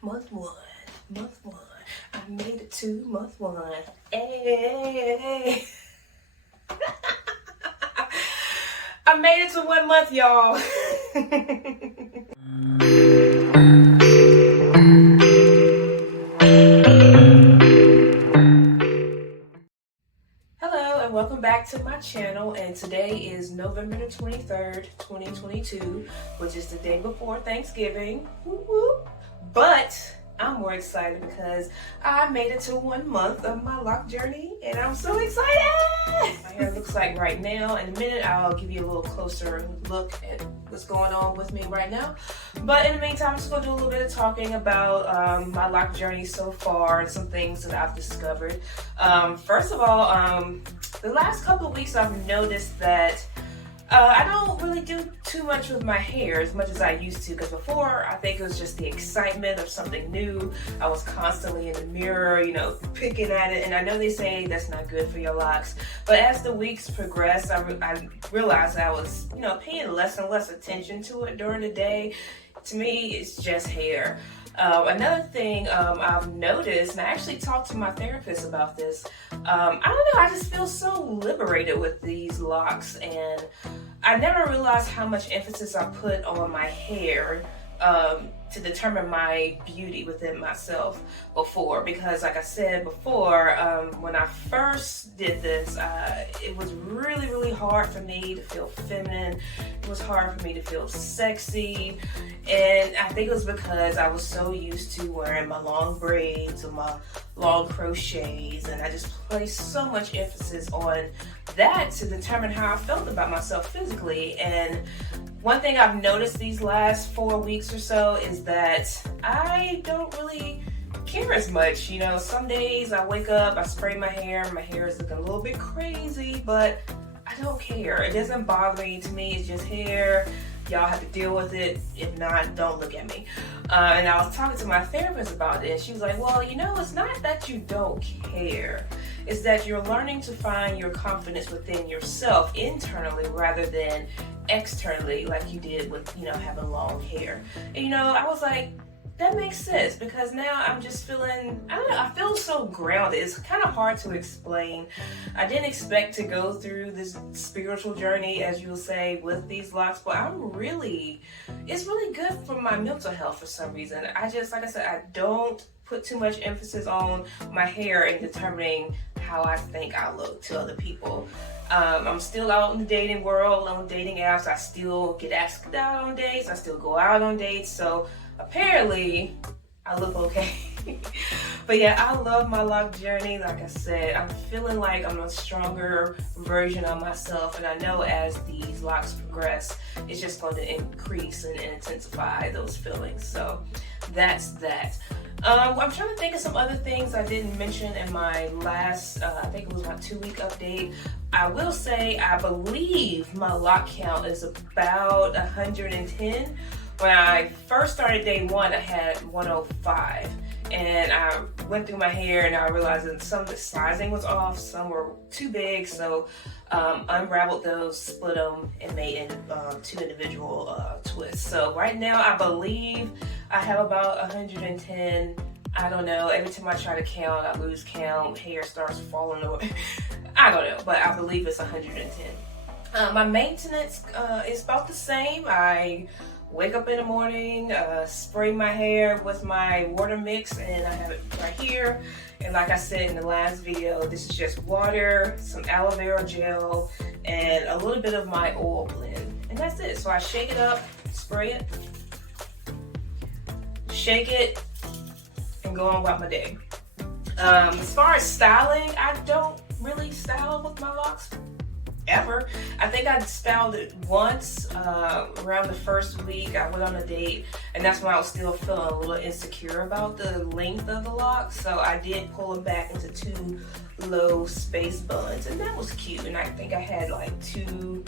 Month one, month one. I made it to month one. Hey. I made it to 1 month, y'all. Hello and welcome back to my channel, and today is November the 23rd, 2022, which is the day before Thanksgiving. Woo woo. But I'm more excited because I made it to 1 month of my Loc journey, and I'm so excited! My hair looks like right now. In a minute, I'll give you a little closer look at what's going on with me right now. But in the meantime, I'm just going to do a little bit of talking about my Loc journey so far and some things that I've discovered. First of all, the last couple of weeks I've noticed that I don't really do too much with my hair as much as I used to, because before I think it was just the excitement of something new. I was constantly in the mirror, picking at it, and I know they say that's not good for your locks, but as the weeks progressed, I realized I was, paying less and less attention to it during the day. To me, it's just hair. Another thing I've noticed, and I actually talked to my therapist about this, I don't know, I just feel so liberated with these locks, and I never realized how much emphasis I put on my hair to determine my beauty within myself before, because like I said before, when I first did this, it was really hard for me to feel feminine. It was hard for me to feel sexy, and I think it was because I was so used to wearing my long braids or my long crochets, and I just placed so much emphasis on that to determine how I felt about myself physically. And one thing I've noticed these last 4 weeks or so is that I don't really care as much. Some days I wake up, I spray my hair is looking a little bit crazy, but I don't care. It doesn't bother me. To me, it's just hair. Y'all have to deal with it. If not, don't look at me. And I was talking to my therapist about it, and she was like, well, it's not that you don't care. It's that you're learning to find your confidence within yourself internally rather than externally, like you did with, having long hair. And, I was like, that makes sense, because now I'm just feeling, I don't know, I feel so grounded. It's kind of hard to explain. I didn't expect to go through this spiritual journey, as you'll say, with these locks, but it's really good for my mental health for some reason. Like I said, I don't put too much emphasis on my hair in determining how I think I look to other people. I'm still out in the dating world, on dating apps. I still get asked out on dates. I still go out on dates. So apparently I look okay. But yeah, I love my Loc journey. Like I said, I'm feeling like I'm a stronger version of myself, and I know as these locks progress, it's just going to increase and intensify those feelings. So that's that. I'm trying to think of some other things I didn't mention in my last, I think it was my 2-week update. I will say I believe my lock count is about 110. When I first started day one, I had 105. And I went through my hair and I realized that some of the sizing was off, some were too big, so unraveled those, split them, and made 2 individual twists. So right now I believe I have about 110. I don't know, every time I try to count, I lose count, hair starts falling away. I don't know, but I believe it's 110. My maintenance is about the same. I wake up in the morning, spray my hair with my water mix, and I have it right here. And like I said in the last video, this is just water, some aloe vera gel, and a little bit of my oil blend. And that's it. So I shake it up, spray it, shake it, and go on about my day. As far as styling, I don't really style with my locks ever. I think I styled it once around the first week. I went on a date, and that's when I was still feeling a little insecure about the length of the locks, so I did pull them back into 2 low space buns, and that was cute. And I think I had like 2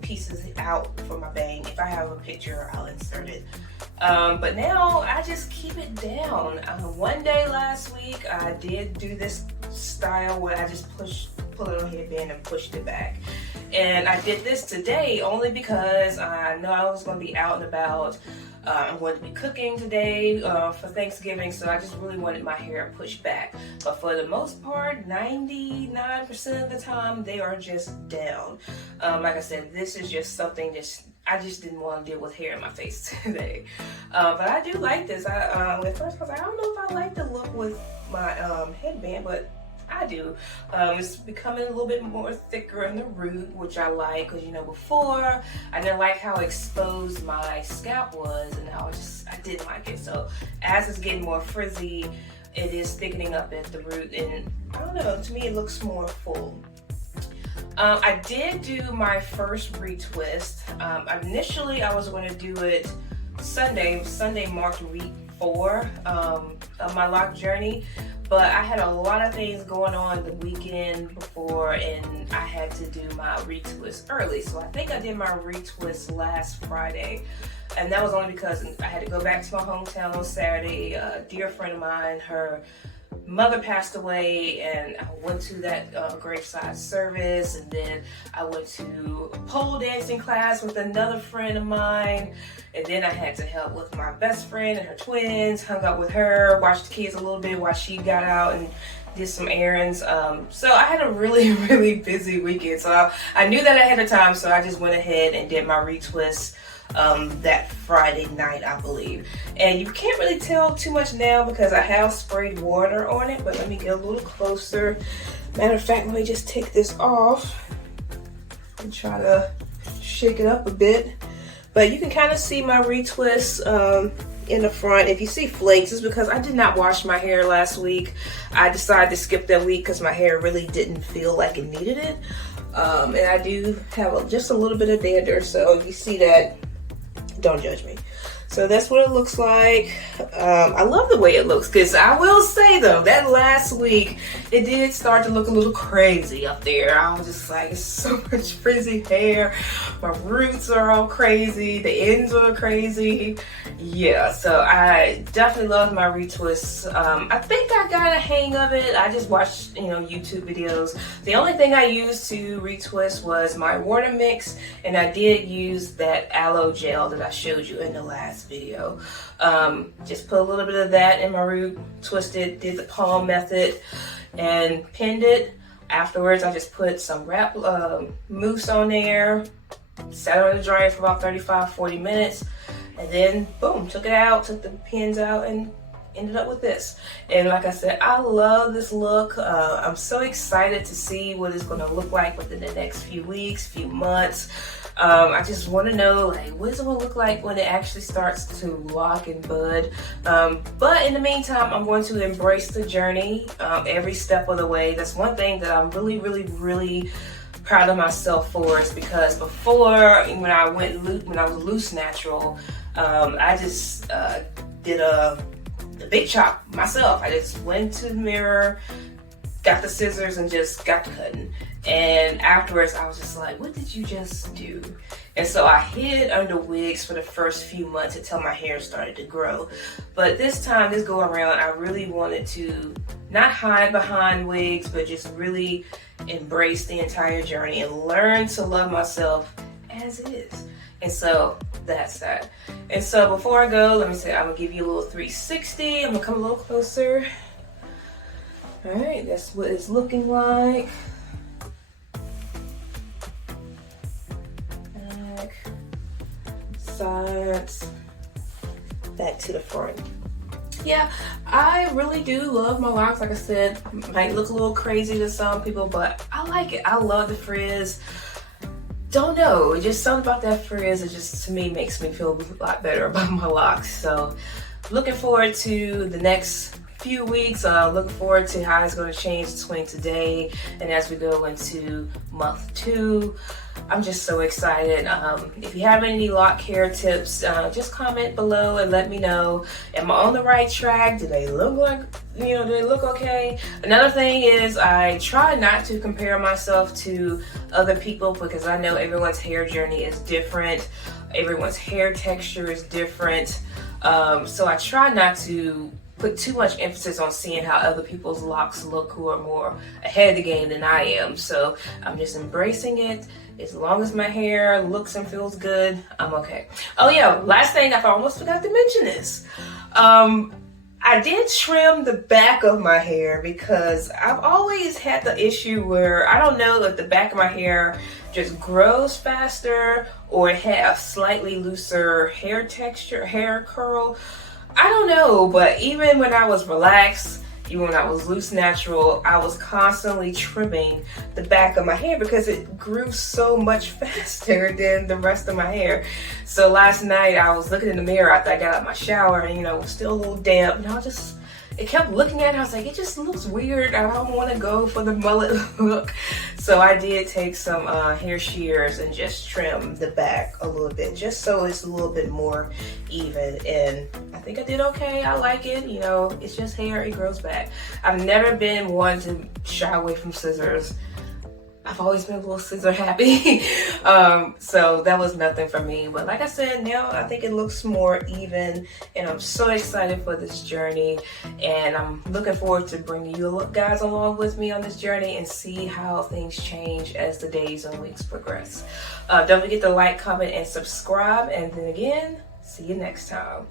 pieces out for my bang. If I have a picture, I'll insert it. But now I just keep it down. One day last week I did do this style where I just pull it on a headband and pushed it back. And I did this today only because I know I was going to be out and about. I'm going to be cooking today for Thanksgiving, so I just really wanted my hair pushed back. But for the most part, 99% of the time, they are just down. Like I said, this is just something I just didn't want to deal with hair in my face today. But I do like this. At first I was like, I don't know if I like the look with my headband, but I do. It's becoming a little bit more thicker in the root, which I like, because before I didn't like how exposed my scalp was, and I didn't like it. So as it's getting more frizzy, it is thickening up at the root, and I don't know, to me it looks more full. I did do my first retwist. Initially I was going to do it Sunday. Sunday marked week 4 of my Loc Journey. But I had a lot of things going on the weekend before, and I had to do my retwist early. So I think I did my retwist last Friday. And that was only because I had to go back to my hometown on Saturday. A dear friend of mine, her mother passed away, and I went to that graveside service, and then I went to a pole dancing class with another friend of mine, and then I had to help with my best friend and her twins, hung out with her, watched the kids a little bit while she got out and did some errands. So I had a really, really busy weekend. So I knew that ahead of time, so I just went ahead and did my retwist that Friday night, I believe. And you can't really tell too much now because I have sprayed water on it, but let me get a little closer. Matter of fact, let me just take this off and try to shake it up a bit. But you can kind of see my retwist in the front. If you see flakes, it's because I did not wash my hair last week. I decided to skip that week because my hair really didn't feel like it needed it. And I do have just a little bit of dander, so if you see that, don't judge me. So that's what it looks like. I love the way it looks, because I will say though, that last week, it did start to look a little crazy up there. I was just like, it's so much frizzy hair. My roots are all crazy. The ends are crazy. Yeah, so I definitely love my retwists. I think I got a hang of it. I just watched, YouTube videos. The only thing I used to retwist was my water mix, and I did use that aloe gel that I showed you in the last video. Just put a little bit of that in my root, twisted, did the palm method, and pinned it. Afterwards, I just put some wrap mousse on there, sat it on the dryer for about 35-40 minutes, and then boom, took it out, took the pins out, and ended up with this. And like I said, I love this look. I'm so excited to see what it's going to look like within the next few weeks, few months. I just want to know, like, what is it going to look like when it actually starts to lock and bud. But in the meantime, I'm going to embrace the journey every step of the way. That's one thing that I'm really, really, really proud of myself for, is because before, when I was loose natural, I just did the big chop myself. I just went to the mirror, got the scissors, and just got to cutting. And afterwards, I was just like, what did you just do? And so I hid under wigs for the first few months until my hair started to grow. But this go around, I really wanted to not hide behind wigs, but just really embrace the entire journey and learn to love myself as it is. And so that's that. And so before I go, let me say, I'm gonna give you a little 360. I'm gonna come a little closer. All right, that's what it's looking like. Back, sides, back to the front. Yeah, I really do love my locks. Like I said, might look a little crazy to some people, but I like it. I love the frizz. Don't know, just something about that frizz, it just, to me, makes me feel a lot better about my locks. So looking forward to the next few weeks. Looking forward to how it's going to change between today and as we go into month 2. I'm just so excited. If you have any lock care tips, just comment below and let me know. Am I on the right track? Do they look like, do they look okay? Another thing is, I try not to compare myself to other people, because I know everyone's hair journey is different. Everyone's hair texture is different. So I try not to put too much emphasis on seeing how other people's locks look who are more ahead of the game than I am. So I'm just embracing it, As long as my hair looks and feels good, I'm okay. Oh yeah, last thing, I almost forgot to mention this. I did trim the back of my hair because I've always had the issue where I don't know if the back of my hair just grows faster or it has slightly looser hair texture, hair curl. I don't know, but even when I was relaxed, even when I was loose natural, I was constantly trimming the back of my hair because it grew so much faster than the rest of my hair. So last night I was looking in the mirror after I got out of my shower and it was still a little damp, and it kept looking at it. I was like, it just looks weird. I don't want to go for the mullet look. So I did take some hair shears and just trim the back a little bit, just so it's a little bit more even. And I think I did okay. I like it. It's just hair. It grows back. I've never been one to shy away from scissors. I've always been a little scissor happy. So that was nothing for me. But like I said, now I think it looks more even, and I'm so excited for this journey. And I'm looking forward to bringing you guys along with me on this journey and see how things change as the days and weeks progress. Don't forget to like, comment, and subscribe. And then again, see you next time.